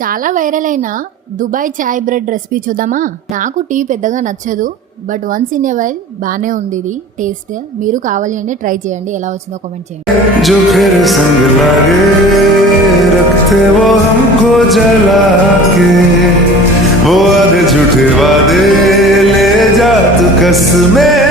చాలా వైరల్ అయిన దుబాయ్ చాయ్ bread recipe చూద్దామా. నాకు టీ పెద్దగా నచ్చదు, but once in a while బానే ఉంది ఇది టేస్ట్. మీరు కావాలి అంటే ట్రై చేయండి, ఎలా వచ్చిందో కామెంట్ చేయండి. जो फिर संग लागे रखते वो हमको जला के वो आधे झूठे वादे ले जा तू कसमें